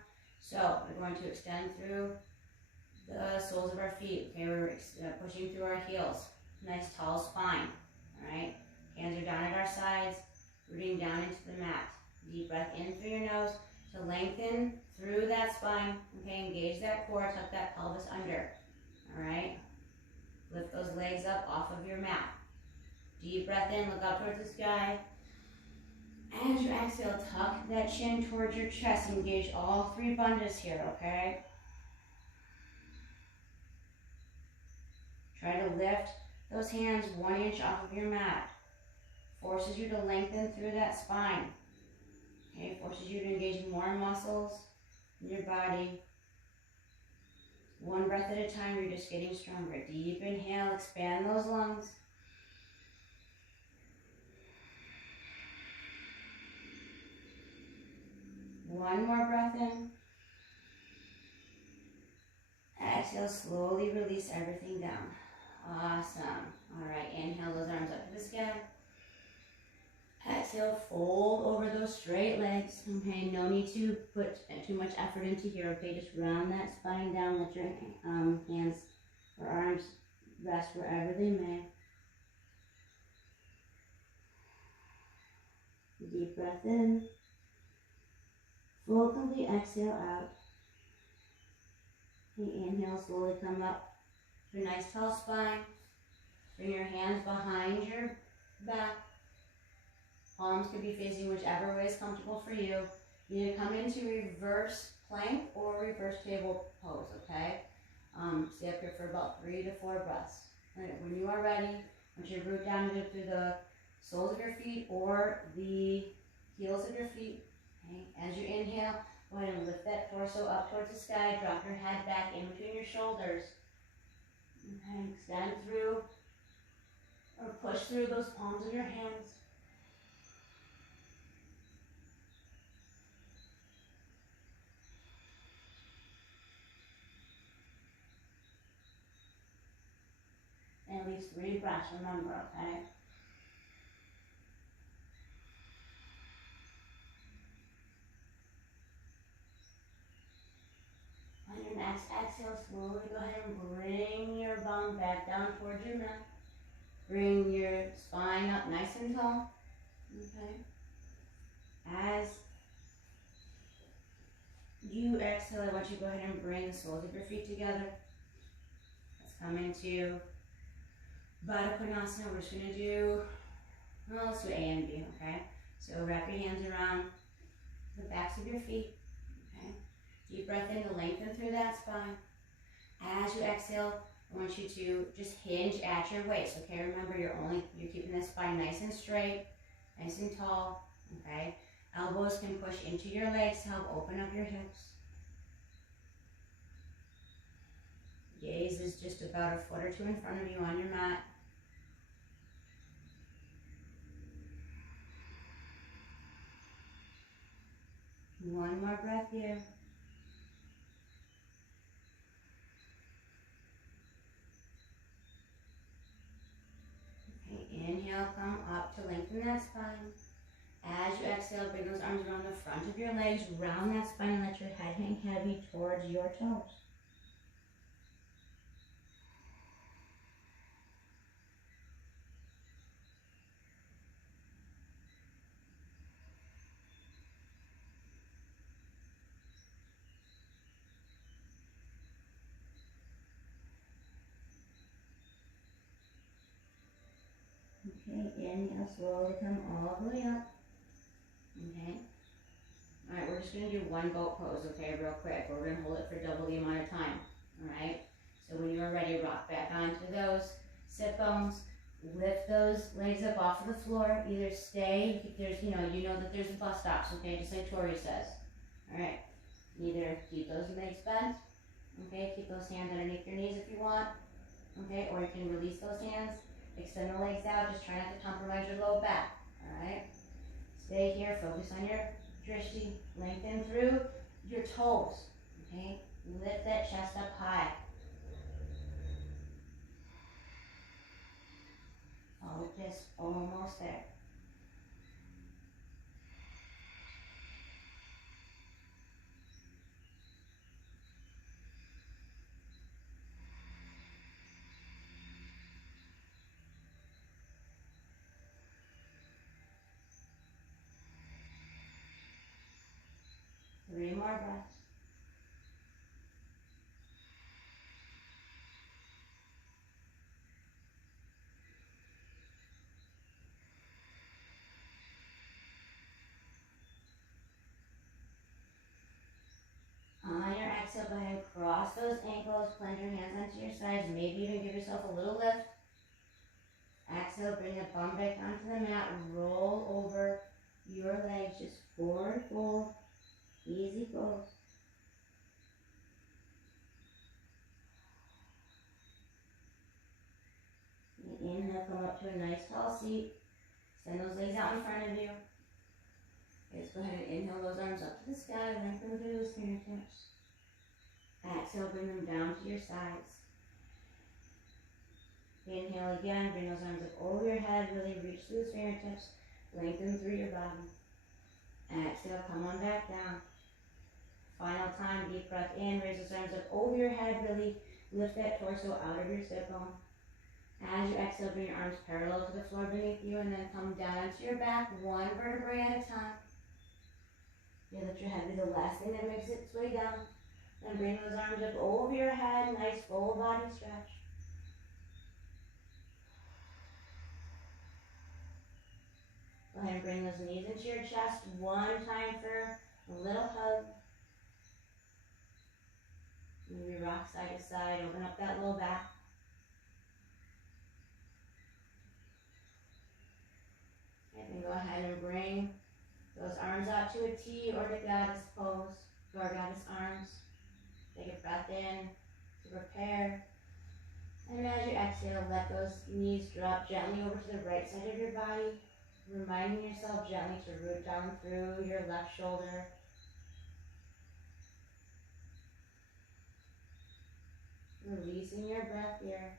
So we're going to extend through the soles of our feet. Okay, we're pushing through our heels. Nice tall spine, all right? Hands are down at our sides, rooting down into the mat. Deep breath in through your nose to lengthen through that spine. Okay, engage that core, tuck that pelvis under. All right, lift those legs up off of your mat. Deep breath in, look up towards the sky. As you exhale, tuck that chin towards your chest. Engage all three bandhas here, okay? Try to lift those hands 1 inch off of your mat. Forces you to lengthen through that spine. Okay, forces you to engage more muscles in your body. One breath at a time, you're just getting stronger. Deep inhale, expand those lungs. One more breath in. Exhale, slowly release everything down. Awesome. All right, inhale those arms up to the sky. Exhale, fold over those straight legs. Okay, no need to put too much effort into here. Okay, just round that spine down. Let your hands or arms rest wherever they may. Deep breath in. Full complete exhale out. Okay, inhale, slowly come up to a nice tall spine. Bring your hands behind your back. Palms could be facing whichever way is comfortable for you. You need to come into reverse plank or reverse table pose, okay? Stay up here for about 3 to 4 breaths. When you are ready, I want you to root down either through the soles of your feet or the heels of your feet. Okay? As you inhale, Go ahead and lift that torso up towards the sky. Drop your head back in between your shoulders. Okay, extend through or push through those palms of your hands. And at least 3 breaths, remember, okay? On your next exhale, slowly go ahead and bring your bum back down towards your mat. Bring your spine up nice and tall. Okay. As you exhale, I want you to go ahead and bring the soles of your feet together. Let's come into Baddha Konasana. We're just going to do, well, let's do A and B, okay? So wrap your hands around the backs of your feet, okay? Deep breath in to lengthen through that spine. As you exhale, I want you to just hinge at your waist, okay? Remember, you're keeping the spine nice and straight, nice and tall, okay? Elbows can push into your legs to help open up your hips. Gaze is just about a foot or 2 in front of you on your mat. One more breath here. Okay, inhale, come up to lengthen that spine. As you exhale, bring those arms around the front of your legs, round that spine, and let your head hang heavy towards your toes. Okay, inhale, slowly come all the way up. Okay. Alright, we're just going to do one boat pose, okay, real quick. We're going to hold it for double the amount of time. Alright? So when you're ready, rock back onto those sit bones. Lift those legs up off of the floor. Either stay, there's, you know that there's bus stops, okay, just like Tori says. Alright. Either keep those legs bent, okay, keep those hands underneath your knees if you want, okay, or you can release those hands, extend the legs out, just try not to compromise your low back, alright? Stay here, focus on your drishti, lengthen through your toes, okay? Lift that chest up high. Focus, almost there. Three more breaths. On your exhale, go ahead and cross those ankles, plant your hands onto your sides, maybe even give yourself a little lift. Exhale, bring the bum back onto the mat, roll over your legs, just forward fold, easy goes. Inhale, come up to a nice tall seat. Send those legs out in front of you. Okay, let's go ahead and inhale those arms up to the sky, lengthen through those fingertips. Exhale, bring them down to your sides. Inhale again, bring those arms up over your head, really reach through those fingertips, lengthen through your body. Exhale, come on back down. Final time, deep breath in, raise those arms up over your head, really lift that torso out of your sit bone. As you exhale, bring your arms parallel to the floor beneath you, and then come down to your back, one vertebrae at a time. You let your head be the last thing that makes its way down. Then bring those arms up over your head, nice full body stretch. Go ahead and bring those knees into your chest one time for a little hug. Maybe rock side to side, open up that low back. And then go ahead and bring those arms out to a T or to goddess pose. Gargantus arms. Take a breath in to prepare. And as you exhale, let those knees drop gently over to the right side of your body, reminding yourself gently to root down through your left shoulder. Releasing your breath here,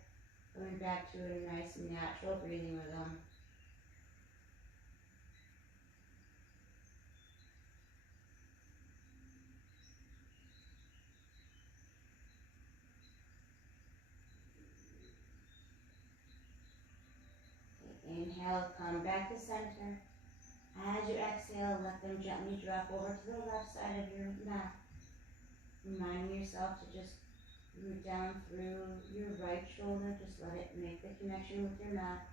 going back to a nice natural breathing rhythm. Inhale, come back to center. As you exhale, let them gently drop over to the left side of your mat. Reminding yourself to just root down through your right shoulder. Just let it make the connection with your mat.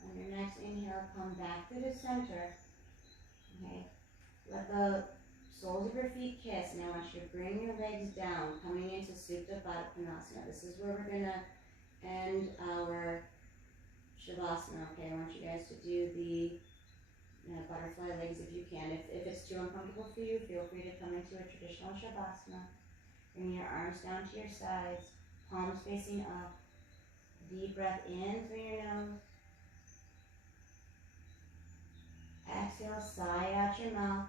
On your next inhale, come back to the center. Okay. Let the soles of your feet kiss. Now I want you to bring your legs down, coming into Supta Baddha Konasana. This is where we're going to end our Shavasana. Okay, I want you guys to do the butterfly legs if you can. If it's too uncomfortable for you, feel free to come into a traditional Shavasana. Bring your arms down to your sides, palms facing up. Deep breath in through your nose. Exhale, sigh out your mouth.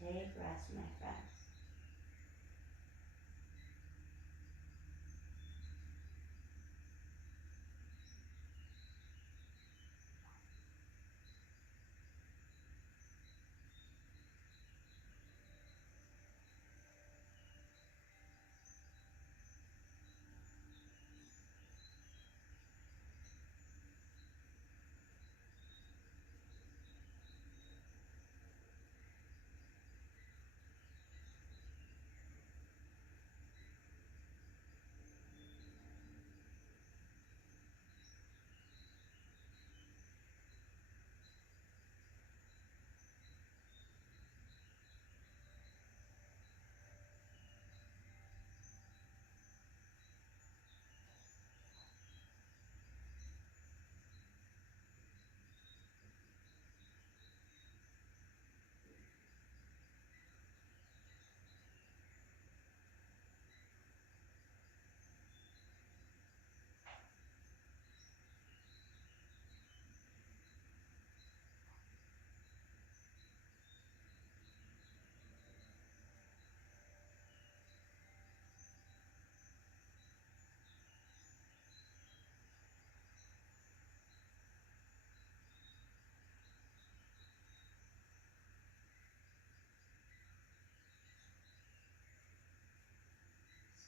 Take rest, my friends.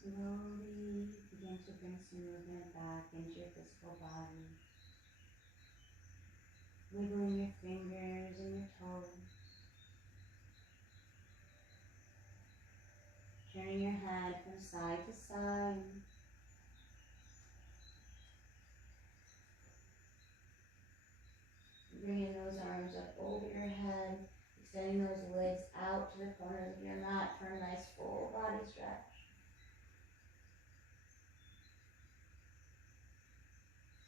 Slowly begin to bring some movement back into your physical body. Wiggling your fingers and your toes. Turning your head from side to side. Bringing those arms up over your head. Extending those legs out to the corners of your mat for a nice full body stretch.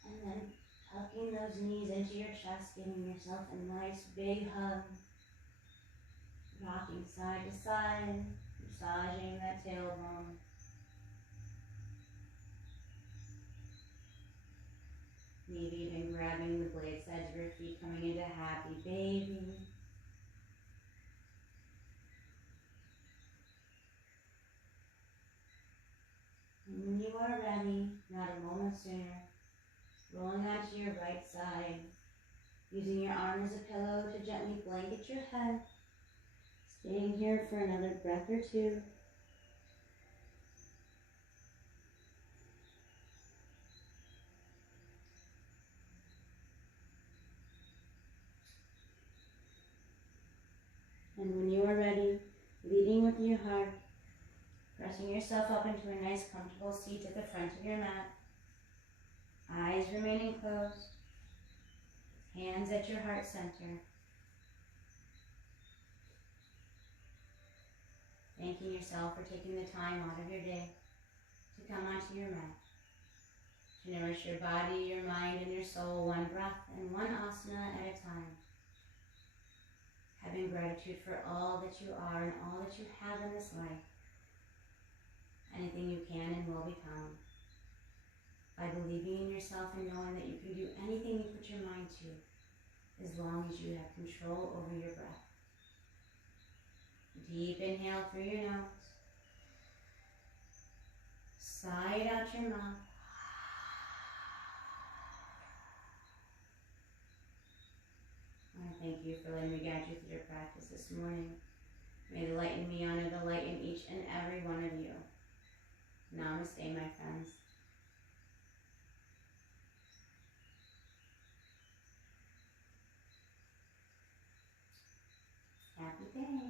And then tucking those knees into your chest, giving yourself a nice big hug. Rocking side to side, massaging that tailbone. Maybe even grabbing the blade sides of your feet, coming into happy baby. And when you are ready, not a moment sooner, rolling onto your right side, using your arm as a pillow to gently blanket your head, staying here for another breath or two. And when you are ready, leading with your heart, pressing yourself up into a nice comfortable seat at the front of your mat. Eyes remaining closed. Hands at your heart center. Thanking yourself for taking the time out of your day to come onto your mat. To nourish your body, your mind, and your soul, one breath and one asana at a time. Having gratitude for all that you are and all that you have in this life. Anything you can and will become. By believing in yourself and knowing that you can do anything you put your mind to, as long as you have control over your breath. Deep inhale through your nose. Sigh it out your mouth. I want to thank you for letting me guide you through your practice this morning. May the light in me honor the light in each and every one of you. Namaste, my friends. Happy day.